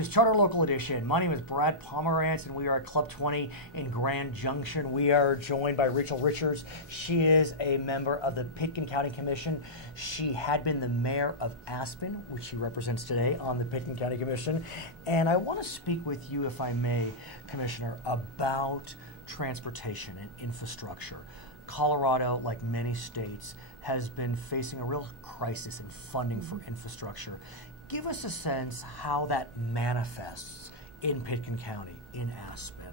is Charter Local Edition. My name is Brad Pomerance, and we are at Club 20 in Grand Junction. We are joined by Rachel Richards. She is a member of the Pitkin County Commission. She had been the mayor of Aspen, which she represents today on the Pitkin County Commission. And I want to speak with you, if I may, Commissioner, about transportation and infrastructure. Colorado, like many states, has been facing a real crisis in funding for infrastructure. Give us a sense how that manifests in Pitkin County, in Aspen.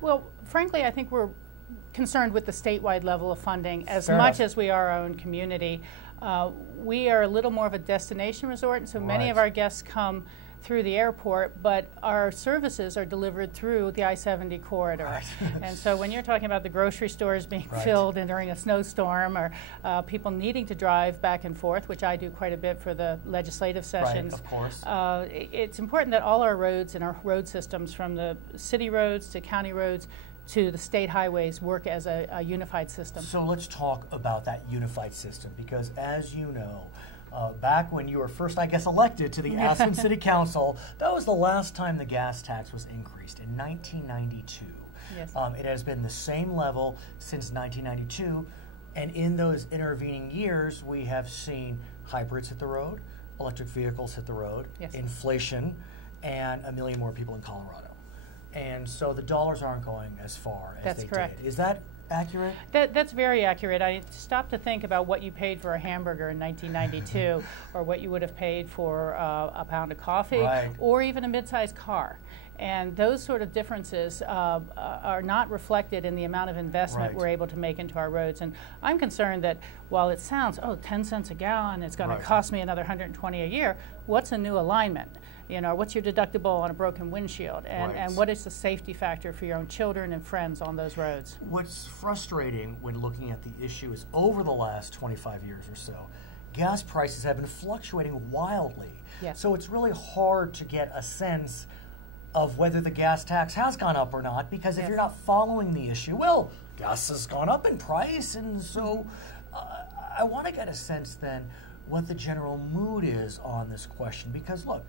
Well, frankly, I think we're concerned with the statewide level of funding as Fair much enough. as we are our own community. We are a little more of a destination resort, and so many of our guests come through the airport, but our services are delivered through the I-70 corridor. Right. And so when you're talking about the grocery stores being filled and during a snowstorm, or people needing to drive back and forth, which I do quite a bit for the legislative sessions, of course. It's important that all our roads and our road systems, from the city roads to county roads to the state highways, work as a unified system. So let's talk about that unified system, because as you know, back when you were first, I guess, elected to the Aspen City Council, that was the last time the gas tax was increased, in 1992. Yes. It has been the same level since 1992, and in those intervening years, we have seen hybrids hit the road, electric vehicles hit the road, Yes. inflation, and a million more people in Colorado. And so the dollars aren't going as far as That's they correct. did. Is that accurate? That's very accurate. I stopped to think about what you paid for a hamburger in 1992 or what you would have paid for a pound of coffee or even a mid-sized car. And those sort of differences are not reflected in the amount of investment we're able to make into our roads. And I'm concerned that while it sounds, 10 cents a gallon, it's going to cost me another $120 a year, what's a new alignment? You know, what's your deductible on a broken windshield? And what is the safety factor for your own children and friends on those roads? What's frustrating when looking at the issue is over the last 25 years or so, gas prices have been fluctuating wildly. Yes. So it's really hard to get a sense of whether the gas tax has gone up or not, because if you're not following the issue, well, gas has gone up in price, and so I want to get a sense then what the general mood is on this question, because look,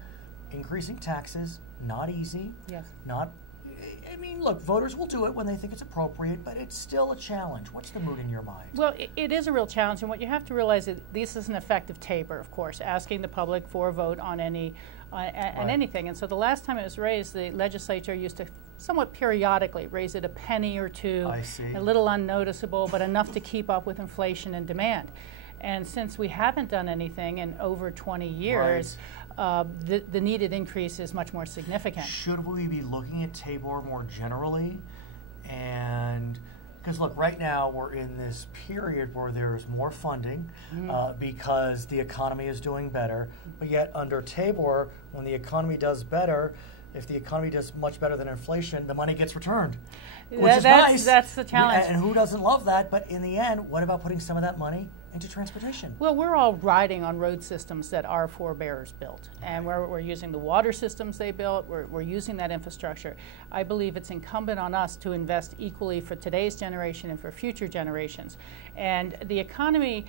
increasing taxes, not easy. Yes. I mean, look, voters will do it when they think it's appropriate, but it's still a challenge. What's the mood in your mind? Well, it is a real challenge, and what you have to realize is this is an effective taper, of course, asking the public for a vote on anything. And so the last time it was raised, the legislature used to somewhat periodically raise it a penny or two, I see. a little unnoticeable, but enough to keep up with inflation and demand. And since we haven't done anything in over 20 years, the needed increase is much more significant. Should we be looking at Tabor more generally? And because look, right now we're in this period where there's more funding because the economy is doing better. But yet under Tabor, when the economy does better, if the economy does much better than inflation, the money gets returned, which is nice. That's the challenge. And who doesn't love that? But in the end, what about putting some of that money into transportation? Well, we're all riding on road systems that our forebears built, and we're using the water systems they built. We're using that infrastructure. I believe it's incumbent on us to invest equally for today's generation and for future generations. And the economy,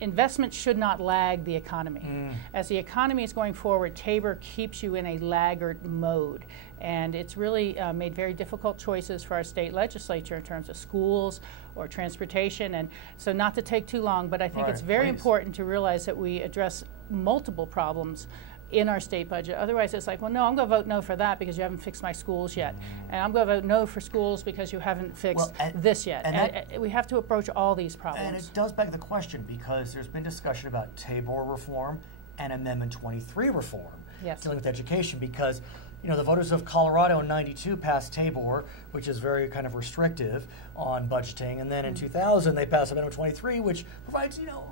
investment should not lag the economy. As the economy is going forward, Tabor keeps you in a laggard mode. And it's really made very difficult choices for our state legislature in terms of schools or transportation. And so not to take too long, but I think it's very important to realize that we address multiple problems in our state budget. Otherwise, it's like, well, no, I'm going to vote no for that because you haven't fixed my schools yet. And I'm going to vote no for schools because you haven't fixed this yet. And we have to approach all these problems. And it does beg the question, because there's been discussion about Tabor reform and Amendment 23 reform dealing with education, because you know, the voters of Colorado in 92 passed Tabor, which is very kind of restrictive on budgeting, and then in 2000 they passed Amendment 23, which provides, you know,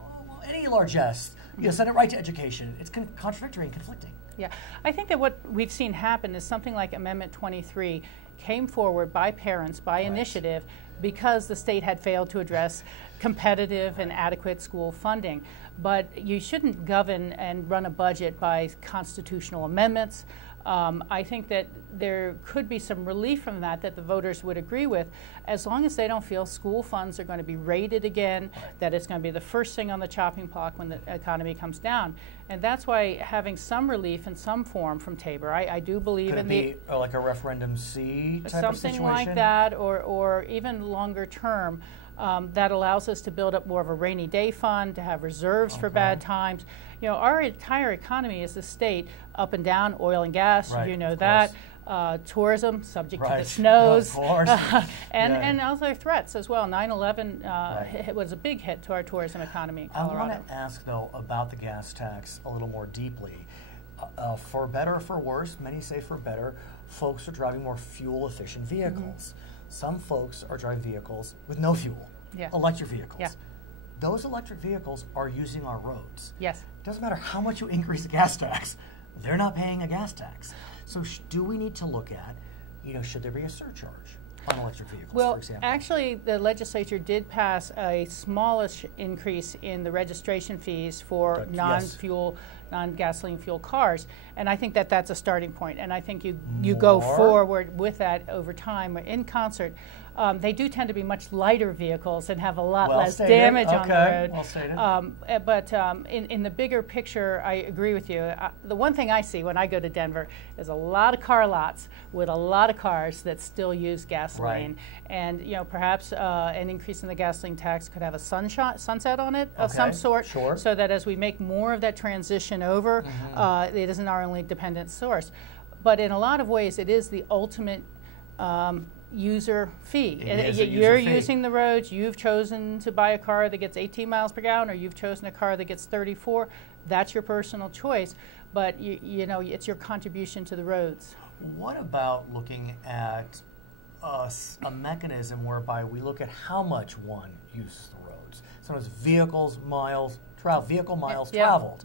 any largesse, send it right to education. It's contradictory and conflicting. Yeah, I think that what we've seen happen is something like Amendment 23 came forward by parents, by initiative, because the state had failed to address competitive and adequate school funding. But you shouldn't govern and run a budget by constitutional amendments. I think that there could be some relief from that the voters would agree with, as long as they don't feel school funds are going to be raided again, that it's going to be the first thing on the chopping block when the economy comes down. And that's why having some relief in some form from Tabor, I do believe could in it be like a referendum C type of situation? Something like that, or even longer term. That allows us to build up more of a rainy day fund, to have reserves for bad times. You know, our entire economy is a state up and down, oil and gas, you know that. Tourism, subject to the snows, and other threats as well. 9/11 was a big hit to our tourism economy in Colorado. I want to ask, though, about the gas tax a little more deeply. For better or for worse, many say for better, folks are driving more fuel-efficient vehicles. Some folks are driving vehicles with no fuel, electric vehicles. Those electric vehicles are using our roads. Yes. It doesn't matter how much you increase the gas tax, they're not paying a gas tax. So do we need to look at, you know, should there be a surcharge on electric vehicles, for example? Well, actually, the legislature did pass a smallish increase in the registration fees for non-fuel, non-gasoline fuel cars, and I think that that's a starting point. And I think you go forward with that over time in concert. They do tend to be much lighter vehicles and have a lot less damage on the road. Well stated. But in the bigger picture, I agree with you. The one thing I see when I go to Denver is a lot of car lots with a lot of cars that still use gasoline. And you know, perhaps an increase in the gasoline tax could have a sunset on it of some sort, so that as we make more of that transition over, it isn't our only dependent source. But in a lot of ways, it is the ultimate user fee. You're using the roads, you've chosen to buy a car that gets 18 miles per gallon, or you've chosen a car that gets 34. That's your personal choice, but you know, it's your contribution to the roads. What about looking at a mechanism whereby we look at how much one uses the roads? Sometimes vehicle miles traveled.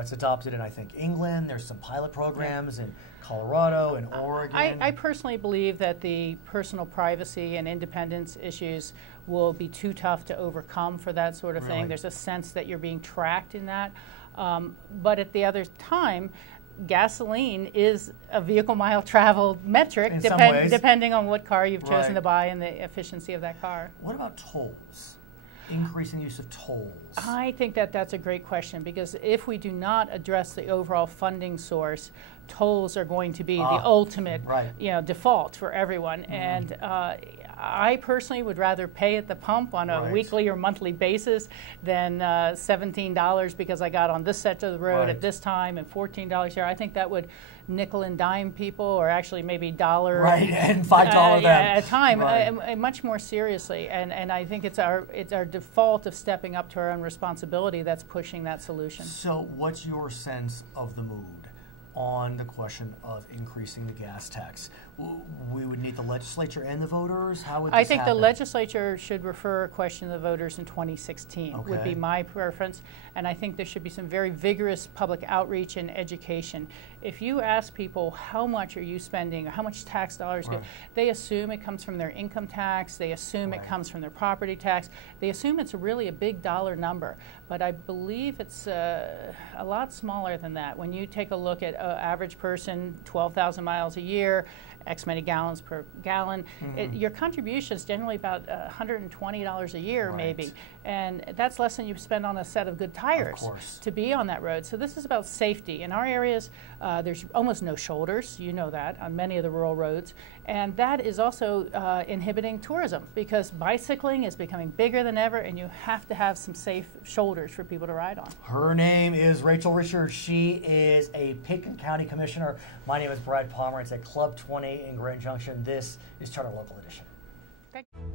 It's adopted in, I think, England. There's some pilot programs in Colorado and Oregon. I personally believe that the personal privacy and independence issues will be too tough to overcome for that sort of thing. There's a sense that you're being tracked in that. But at the other time, gasoline is a vehicle mile traveled metric, depending on what car you've chosen to buy and the efficiency of that car. What about tolls? Increasing use of tolls? I think that that's a great question, because if we do not address the overall funding source, tolls are going to be the ultimate default for everyone. And I personally would rather pay at the pump on a weekly or monthly basis than $17 because I got on this set of the road at this time and $14 here. I think that would nickel and dime people, or actually maybe $1 and $5 at a time, much more seriously. And I think it's our default of stepping up to our own responsibility that's pushing that solution. So what's your sense of the mood on the question of increasing the gas tax? We would need the legislature and the voters? How would this I think happen? the legislature should refer a question to the voters in 2016, would be my preference. And I think there should be some very vigorous public outreach and education. If you ask people how much are you spending, or how much tax dollars go, they assume it comes from their income tax, they assume it comes from their property tax, they assume it's really a big dollar number. But I believe it's a lot smaller than that. When you take a look at an average person, 12,000 miles a year, X many gallons per gallon, your contribution is generally about $120 a year maybe. And that's less than you spend on a set of good tires to be on that road. So this is about safety. In our areas, there's almost no shoulders, you know that, on many of the rural roads. And that is also inhibiting tourism, because bicycling is becoming bigger than ever, and you have to have some safe shoulders for people to ride on. Her name is Rachel Richards. She is a Pitkin County Commissioner. My name is Brad Pomerance at Club 20 in Grand Junction. This is Charter Local Edition. Thank you.